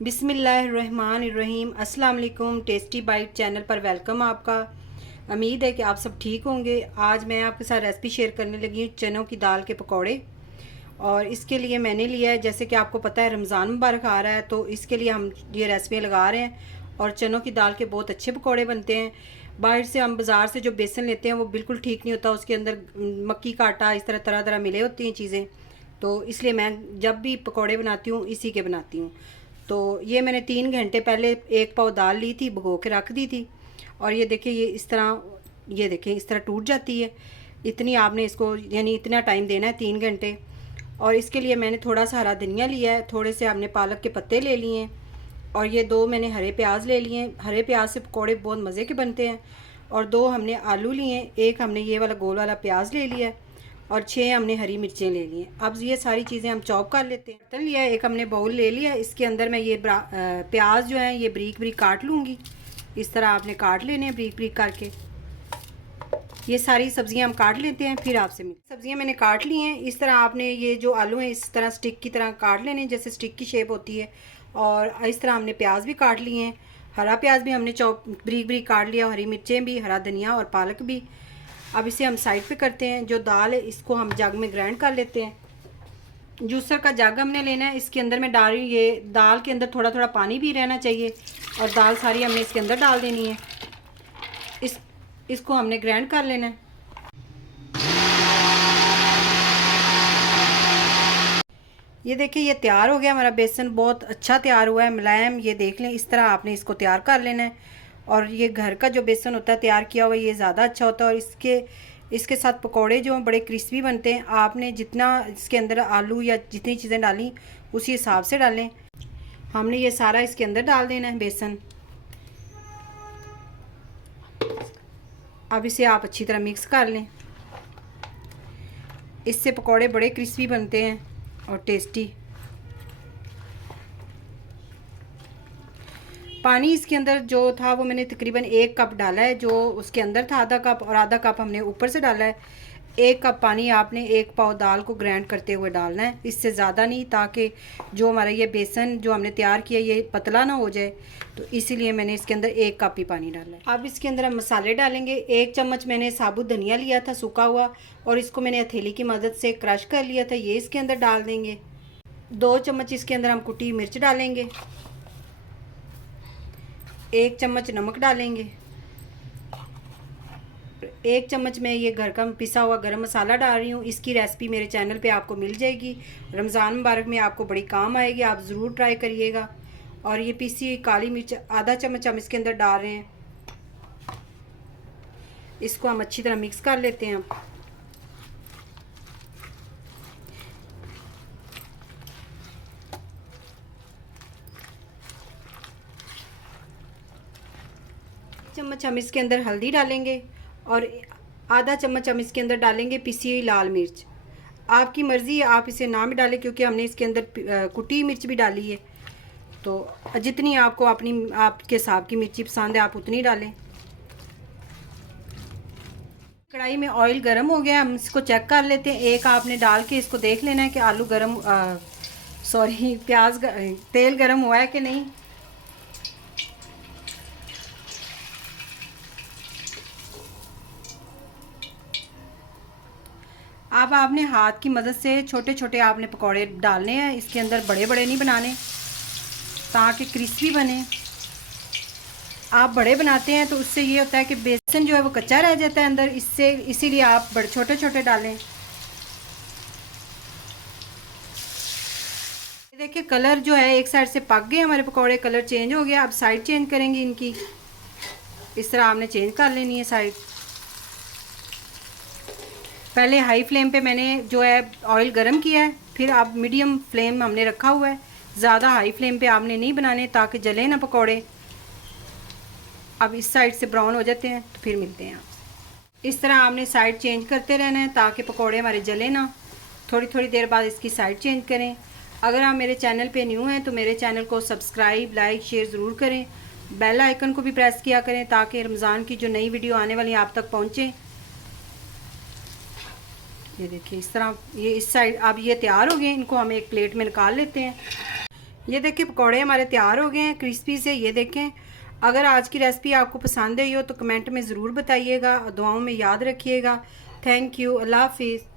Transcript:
बिस्मिल्लाहिर्रहमानिर्रहीम। अस्सलाम वालेकुम। टेस्टी बाइट चैनल पर वेलकम आपका। उम्मीद है कि आप सब ठीक होंगे। आज मैं आपके साथ रेसिपी शेयर करने लगी हूँ चनों की दाल के पकौड़े। और इसके लिए मैंने लिया है, जैसे कि आपको पता है रमज़ान मुबारक आ रहा है, तो इसके लिए हम ये रेसिपी लगा रहे हैं। और चनों की दाल के बहुत अच्छे पकौड़े बनते हैं। बाहर से हम बाज़ार से जो बेसन लेते हैं वो बिल्कुल ठीक नहीं होता, उसके अंदर मक्की का आटा इस तरह तरह तरह मिले होती हैं चीज़ें। तो इसलिए मैं जब भी पकौड़े बनाती हूँ इसी के बनाती हूँ। तो ये मैंने 3 घंटे पहले एक पाव दाल ली थी, भिगो के रख दी थी। और ये देखिए ये इस तरह, ये देखें इस तरह टूट जाती है। इतनी आपने इसको यानी इतना टाइम देना है 3 घंटे। और इसके लिए मैंने थोड़ा सा हरा धनिया लिया है, थोड़े से हमने पालक के पत्ते ले लिए हैं। और ये 2 मैंने हरे प्याज ले लिए हैं। हरे प्याज से पकौड़े बहुत मज़े के बनते हैं। और 2 हमने आलू लिए हैं, एक हमने ये वाला गोल वाला प्याज ले लिया है, और 6 हमने हरी मिर्चें ले ली हैं। अब ये सारी चीज़ें हम चॉप कर लेते हैं। बर्तन लिया है, एक हमने बाउल ले लिया, इसके अंदर मैं ये प्याज जो है ये बारीक बारीक काट लूँगी। इस तरह आपने काट लेने हैं बारीक बारीक करके। ये सारी सब्जियां हम काट लेते हैं, फिर आपसे मिलते। सब्जियां मैंने काट ली हैं। इस तरह आपने ये जो आलू हैं इस तरह स्टिक की तरह काट लेने, जैसे स्टिक की शेप होती है। और इस तरह हमने प्याज भी काट लिए हैं। हरा प्याज भी हमने चॉप बारीक बारीक काट लिया, हरी मिर्चें भी, हरा धनिया और पालक भी। अब इसे हम साइड पे करते हैं। जो दाल है इसको हम जग में ग्राइंड कर लेते हैं। जूसर का जग हमने लेना है, इसके अंदर मैं डाल रही हूँ, ये दाल के अंदर थोड़ा थोड़ा पानी भी रहना चाहिए। और दाल सारी हमने इसके अंदर डाल देनी है। इसको हमने ग्राइंड कर लेना है। ये देखिए ये तैयार हो गया हमारा बेसन, बहुत अच्छा तैयार हुआ है, मुलायम। ये देख लें, इस तरह आपने इसको तैयार कर लेना है। और ये घर का जो बेसन होता है तैयार किया हुआ, ये ज़्यादा अच्छा होता है। और इसके साथ पकोड़े जो बड़े क्रिस्पी बनते हैं। आपने जितना इसके अंदर आलू या जितनी चीज़ें डाली उसी हिसाब से डालें। हमने ये सारा इसके अंदर डाल देना है बेसन। अब इसे आप अच्छी तरह मिक्स कर लें। इससे पकोड़े बड़े क्रिस्पी बनते हैं और टेस्टी। पानी इसके अंदर जो था वो मैंने तकरीबन 1 कप डाला है, जो उसके अंदर था आधा कप, और आधा कप हमने ऊपर से डाला है। 1 कप पानी आपने 1 पाव दाल को ग्राइंड करते हुए डालना है, इससे ज़्यादा नहीं, ताकि जो हमारा ये बेसन जो हमने तैयार किया ये पतला ना हो जाए। तो इसीलिए मैंने इसके अंदर 1 कप ही पानी डाला है। अब इसके अंदर हम मसाले डालेंगे। 1 चम्मच मैंने साबुत धनिया लिया था सूखा हुआ, और इसको मैंने हथेली की मदद से क्रश कर लिया था, ये इसके अंदर डाल देंगे। 2 चम्मच इसके अंदर हम कुटी मिर्च डालेंगे। 1 चम्मच नमक डालेंगे। 1 चम्मच मैं ये घर का पिसा हुआ गरम मसाला डाल रही हूँ। इसकी रेसिपी मेरे चैनल पे आपको मिल जाएगी। रमज़ान मुबारक में आपको बड़ी काम आएगी, आप ज़रूर ट्राई करिएगा। और ये पीसी हुई काली मिर्च आधा चम्मच हम इसके अंदर डाल रहे हैं। इसको हम अच्छी तरह मिक्स कर लेते हैं। चम्मच हम इसके अंदर हल्दी डालेंगे, और आधा चम्मच हम इसके अंदर डालेंगे पिसी हुई लाल मिर्च। आपकी मर्ज़ी है, आप इसे ना भी डालें, क्योंकि हमने इसके अंदर कुटी मिर्च भी डाली है। तो जितनी आपको आपके हिसाब की मिर्ची पसंद है आप उतनी डालें। कढ़ाई में ऑयल गर्म हो गया, हम इसको चेक कर लेते हैं। एक आपने डाल के इसको देख लेना है कि आलू गर्म तेल गर्म हुआ है कि नहीं। अब आपने हाथ की मदद से छोटे छोटे आपने पकौड़े डालने हैं इसके अंदर, बड़े बड़े नहीं बनाने, ताकि क्रिस्पी बने। आप बड़े बनाते हैं तो उससे ये होता है कि बेसन जो है वो कच्चा रह जाता है अंदर, इसीलिए आप बड़े छोटे छोटे डालें। देखिए कलर जो है एक साइड से पक गए हमारे पकौड़े, कलर चेंज हो गया। अब साइड चेंज करेंगे इनकी। इस तरह आपने चेंज कर लेनी है साइड। पहले हाई फ्लेम पे मैंने जो है ऑयल गरम किया है, फिर अब मीडियम फ्लेम हमने रखा हुआ है। ज़्यादा हाई फ्लेम पे आपने नहीं बनाने, ताकि जले ना पकौड़े। अब इस साइड से ब्राउन हो जाते हैं तो फिर मिलते हैं आप। इस तरह आपने साइड चेंज करते रहना है, ताकि पकौड़े हमारे जले ना। थोड़ी थोड़ी देर बाद इसकी साइड चेंज करें। अगर आप मेरे चैनल पे न्यू हैं तो मेरे चैनल को सब्सक्राइब, लाइक, शेयर ज़रूर करें। बेल आइकन को भी प्रेस किया करें, ताकि रमज़ान की जो नई वीडियो आने वाली आप तक पहुँचे। ये देखिए इस तरह ये इस साइड अब ये तैयार हो गए, इनको हम एक प्लेट में निकाल लेते हैं। ये देखिए पकौड़े हमारे तैयार हो गए हैं क्रिस्पी से। ये देखें, अगर आज की रेसिपी आपको पसंद आई हो तो कमेंट में ज़रूर बताइएगा और दुआओं में याद रखिएगा। Thank you. अल्लाह हाफिज़।